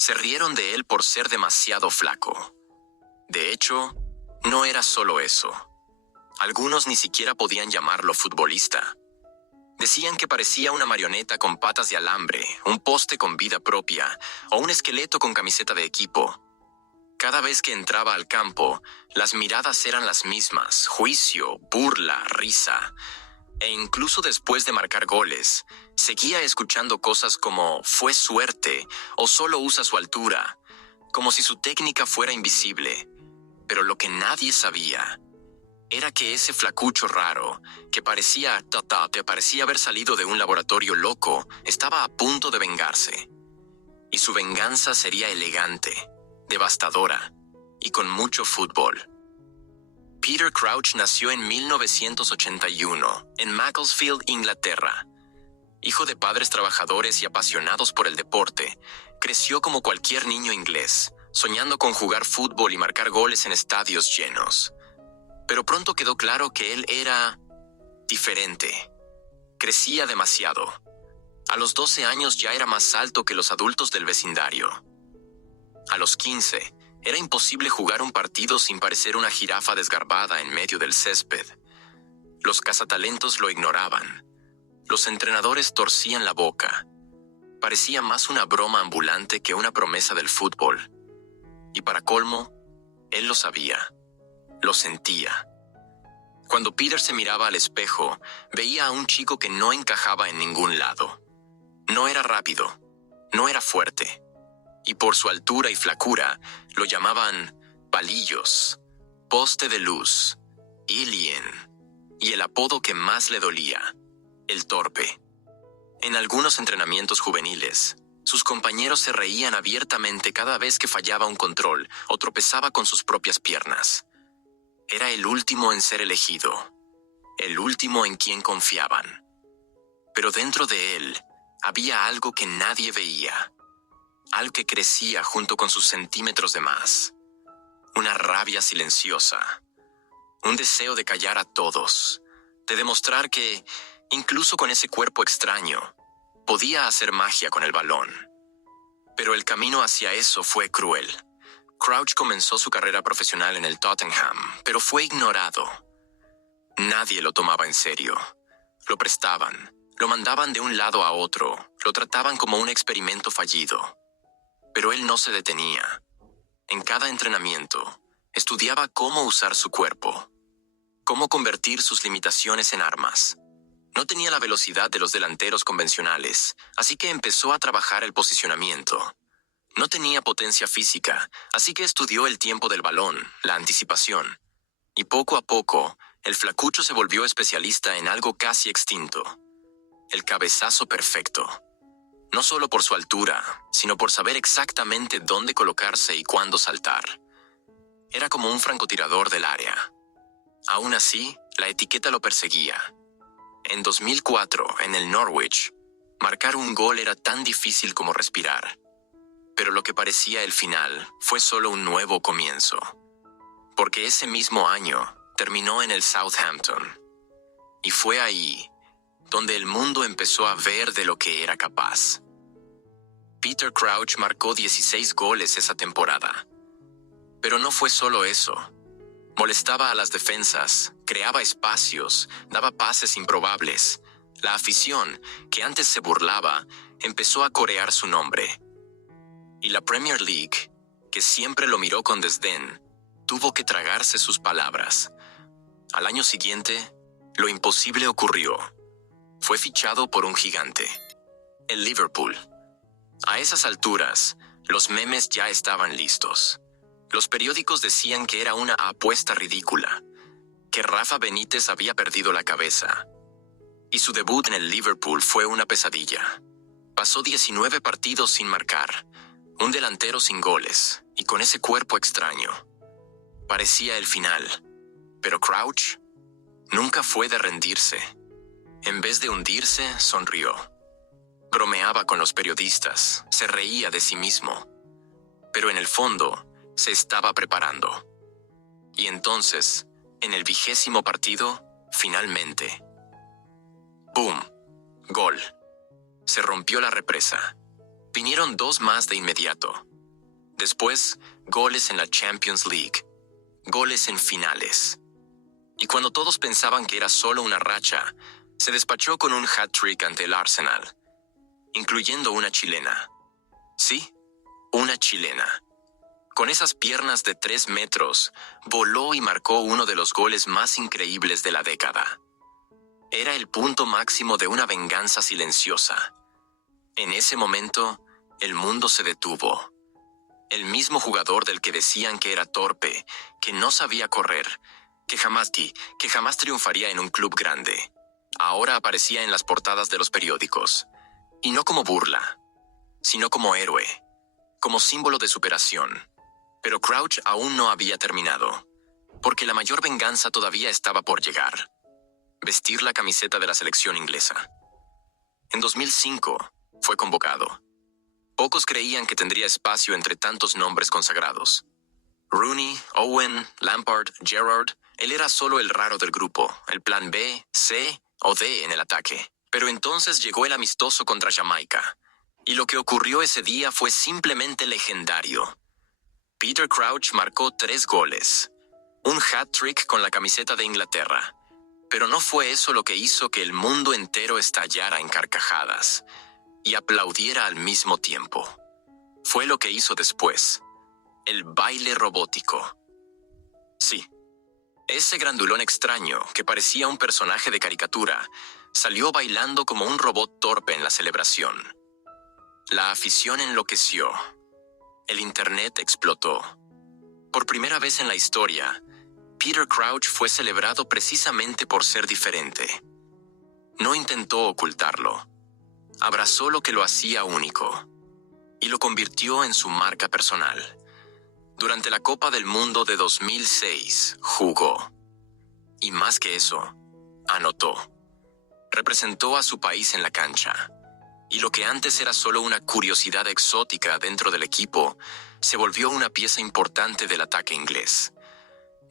Se rieron de él por ser demasiado flaco. De hecho, no era solo eso. Algunos ni siquiera podían llamarlo futbolista. Decían que parecía una marioneta con patas de alambre, un poste con vida propia o un esqueleto con camiseta de equipo. Cada vez que entraba al campo, las miradas eran las mismas: juicio, burla, risa. E incluso después de marcar goles, seguía escuchando cosas como «fue suerte» o «solo usa su altura», como si su técnica fuera invisible. Pero lo que nadie sabía era que ese flacucho raro, que parecía haber salido de un laboratorio loco, estaba a punto de vengarse. Y su venganza sería elegante, devastadora y con mucho fútbol. Peter Crouch nació en 1981 en Macclesfield, Inglaterra. Hijo de padres trabajadores y apasionados por el deporte, creció como cualquier niño inglés, soñando con jugar fútbol y marcar goles en estadios llenos. Pero pronto quedó claro que él era diferente. Crecía demasiado. A los 12 años ya era más alto que los adultos del vecindario. A los 15, era imposible jugar un partido sin parecer una jirafa desgarbada en medio del césped. Los cazatalentos lo ignoraban. Los entrenadores torcían la boca. Parecía más una broma ambulante que una promesa del fútbol. Y para colmo, él lo sabía. Lo sentía. Cuando Peter se miraba al espejo, veía a un chico que no encajaba en ningún lado. No era rápido, no era fuerte. Y por su altura y flacura, lo llamaban palillos, poste de luz, alien, y el apodo que más le dolía, el torpe. En algunos entrenamientos juveniles, sus compañeros se reían abiertamente cada vez que fallaba un control o tropezaba con sus propias piernas. Era el último en ser elegido, el último en quien confiaban. Pero dentro de él había algo que nadie veía, algo que crecía junto con sus centímetros de más. Una rabia silenciosa, un deseo de callar a todos, de demostrar que, incluso con ese cuerpo extraño, podía hacer magia con el balón. Pero el camino hacia eso fue cruel. Crouch comenzó su carrera profesional en el Tottenham, pero fue ignorado. Nadie lo tomaba en serio. Lo prestaban, lo mandaban de un lado a otro, lo trataban como un experimento fallido. Pero él no se detenía. En cada entrenamiento, estudiaba cómo usar su cuerpo, cómo convertir sus limitaciones en armas. No tenía la velocidad de los delanteros convencionales, así que empezó a trabajar el posicionamiento. No tenía potencia física, así que estudió el tiempo del balón, la anticipación. Y poco a poco, el flacucho se volvió especialista en algo casi extinto: el cabezazo perfecto. No solo por su altura, sino por saber exactamente dónde colocarse y cuándo saltar. Era como un francotirador del área. Aún así, la etiqueta lo perseguía. En 2004, en el Norwich, marcar un gol era tan difícil como respirar. Pero lo que parecía el final fue solo un nuevo comienzo. Porque ese mismo año terminó en el Southampton. Y fue ahí donde el mundo empezó a ver de lo que era capaz. Peter Crouch marcó 16 goles esa temporada. Pero no fue solo eso. Molestaba a las defensas, creaba espacios, daba pases improbables. La afición, que antes se burlaba, empezó a corear su nombre. Y la Premier League, que siempre lo miró con desdén, tuvo que tragarse sus palabras. Al año siguiente, lo imposible ocurrió. Fue fichado por un gigante, el Liverpool. A esas alturas, los memes ya estaban listos. Los periódicos decían que era una apuesta ridícula, que Rafa Benítez había perdido la cabeza. Y su debut en el Liverpool fue una pesadilla. Pasó 19 partidos sin marcar, un delantero sin goles, y con ese cuerpo extraño. Parecía el final, pero Crouch nunca fue de rendirse. En vez de hundirse, sonrió. Bromeaba con los periodistas, se reía de sí mismo. Pero en el fondo, se estaba preparando. Y entonces, en el 20º partido, finalmente. ¡Boom! Gol. Se rompió la represa. Vinieron dos más de inmediato. Después, goles en la Champions League, goles en finales. Y cuando todos pensaban que era solo una racha, se despachó con un hat-trick ante el Arsenal, incluyendo una chilena. Sí, una chilena. Con esas piernas de 3 metros, voló y marcó uno de los goles más increíbles de la década. Era el punto máximo de una venganza silenciosa. En ese momento, el mundo se detuvo. El mismo jugador del que decían que era torpe, que no sabía correr, que jamás triunfaría en un club grande, ahora aparecía en las portadas de los periódicos. Y no como burla, sino como héroe, como símbolo de superación. Pero Crouch aún no había terminado, porque la mayor venganza todavía estaba por llegar: vestir la camiseta de la selección inglesa. En 2005 fue convocado. Pocos creían que tendría espacio entre tantos nombres consagrados. Rooney, Owen, Lampard, Gerrard, él era solo el raro del grupo, el plan B, C o D en el ataque. Pero entonces llegó el amistoso contra Jamaica, y lo que ocurrió ese día fue simplemente legendario. Peter Crouch marcó 3 goles, un hat-trick con la camiseta de Inglaterra. Pero no fue eso lo que hizo que el mundo entero estallara en carcajadas y aplaudiera al mismo tiempo. Fue lo que hizo después: el baile robótico. Sí, ese grandulón extraño, que parecía un personaje de caricatura, salió bailando como un robot torpe en la celebración. La afición enloqueció. El internet explotó. Por primera vez en la historia, Peter Crouch fue celebrado precisamente por ser diferente. No intentó ocultarlo. Abrazó lo que lo hacía único y lo convirtió en su marca personal. Durante la Copa del Mundo de 2006, jugó. Y más que eso, anotó. Representó a su país en la cancha. Y lo que antes era solo una curiosidad exótica dentro del equipo, se volvió una pieza importante del ataque inglés.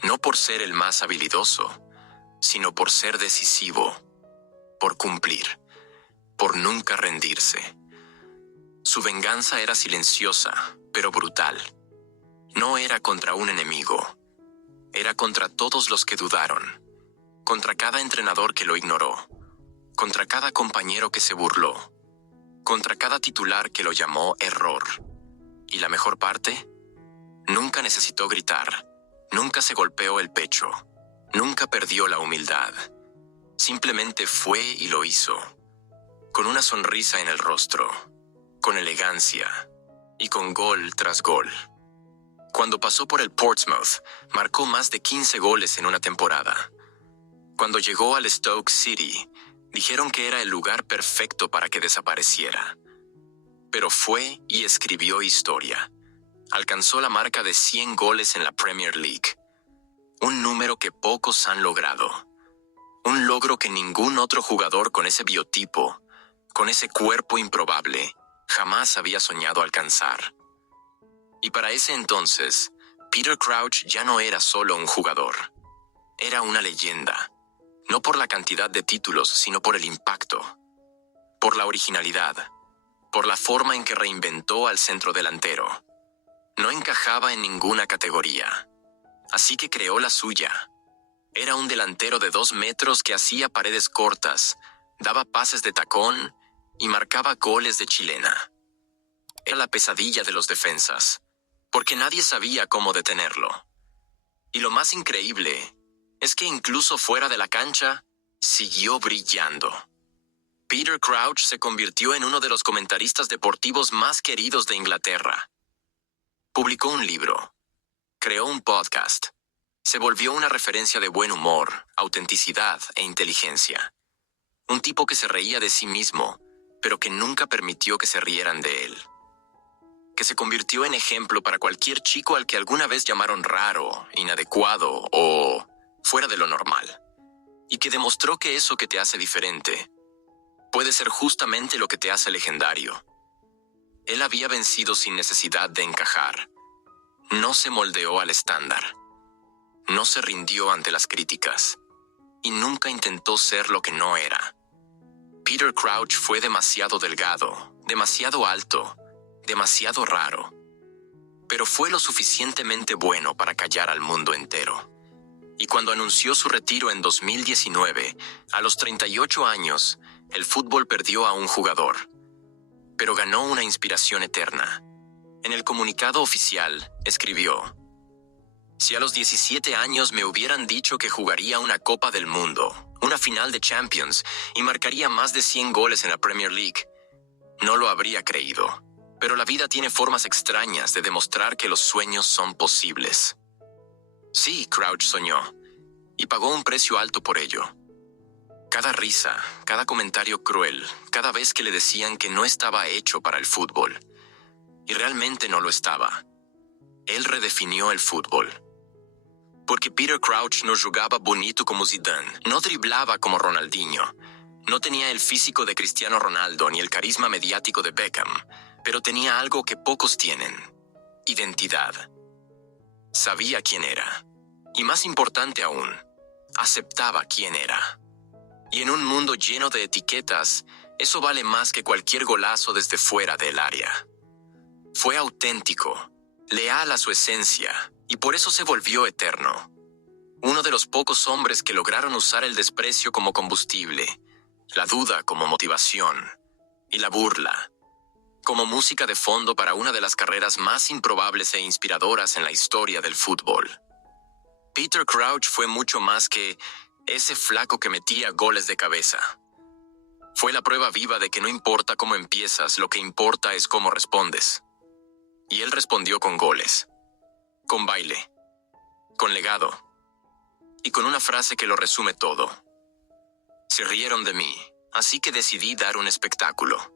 No por ser el más habilidoso, sino por ser decisivo, por cumplir, por nunca rendirse. Su venganza era silenciosa, pero brutal. No era contra un enemigo, era contra todos los que dudaron, contra cada entrenador que lo ignoró, contra cada compañero que se burló, contra cada titular que lo llamó error. Y la mejor parte: nunca necesitó gritar, nunca se golpeó el pecho, nunca perdió la humildad. Simplemente fue y lo hizo, con una sonrisa en el rostro, con elegancia y con gol tras gol. Cuando pasó por el Portsmouth, marcó más de 15 goles en una temporada. Cuando llegó al Stoke City, dijeron que era el lugar perfecto para que desapareciera. Pero fue y escribió historia. Alcanzó la marca de 100 goles en la Premier League. Un número que pocos han logrado. Un logro que ningún otro jugador con ese biotipo, con ese cuerpo improbable, jamás había soñado alcanzar. Y para ese entonces, Peter Crouch ya no era solo un jugador. Era una leyenda. No por la cantidad de títulos, sino por el impacto. Por la originalidad. Por la forma en que reinventó al centrodelantero. No encajaba en ninguna categoría. Así que creó la suya. Era un delantero de 2 metros que hacía paredes cortas, daba pases de tacón y marcaba goles de chilena. Era la pesadilla de los defensas, porque nadie sabía cómo detenerlo. Y lo más increíble es que incluso fuera de la cancha, siguió brillando. Peter Crouch se convirtió en uno de los comentaristas deportivos más queridos de Inglaterra. Publicó un libro, creó un podcast, se volvió una referencia de buen humor, autenticidad e inteligencia. Un tipo que se reía de sí mismo, pero que nunca permitió que se rieran de él. Que se convirtió en ejemplo para cualquier chico al que alguna vez llamaron raro, inadecuado o fuera de lo normal. Y que demostró que eso que te hace diferente puede ser justamente lo que te hace legendario. Él había vencido sin necesidad de encajar. No se moldeó al estándar. No se rindió ante las críticas. Y nunca intentó ser lo que no era. Peter Crouch fue demasiado delgado, demasiado alto demasiado raro, pero fue lo suficientemente bueno para callar al mundo entero. Y cuando anunció su retiro en 2019, a los 38 años, el fútbol perdió a un jugador, pero ganó una inspiración eterna. En el comunicado oficial, escribió: si a los 17 años me hubieran dicho que jugaría una Copa del Mundo, una final de Champions y marcaría más de 100 goles en la Premier League, no lo habría creído. Pero la vida tiene formas extrañas de demostrar que los sueños son posibles. Sí, Crouch soñó, y pagó un precio alto por ello. Cada risa, cada comentario cruel, cada vez que le decían que no estaba hecho para el fútbol. Y realmente no lo estaba. Él redefinió el fútbol. Porque Peter Crouch no jugaba bonito como Zidane, no driblaba como Ronaldinho, no tenía el físico de Cristiano Ronaldo ni el carisma mediático de Beckham, pero tenía algo que pocos tienen: identidad. Sabía quién era. Y más importante aún, aceptaba quién era. Y en un mundo lleno de etiquetas, eso vale más que cualquier golazo desde fuera del área. Fue auténtico, leal a su esencia, y por eso se volvió eterno. Uno de los pocos hombres que lograron usar el desprecio como combustible, la duda como motivación, y la burla como música de fondo para una de las carreras más improbables e inspiradoras en la historia del fútbol. Peter Crouch fue mucho más que ese flaco que metía goles de cabeza. Fue la prueba viva de que no importa cómo empiezas, lo que importa es cómo respondes. Y él respondió con goles, con baile, con legado, y con una frase que lo resume todo: se rieron de mí, así que decidí dar un espectáculo.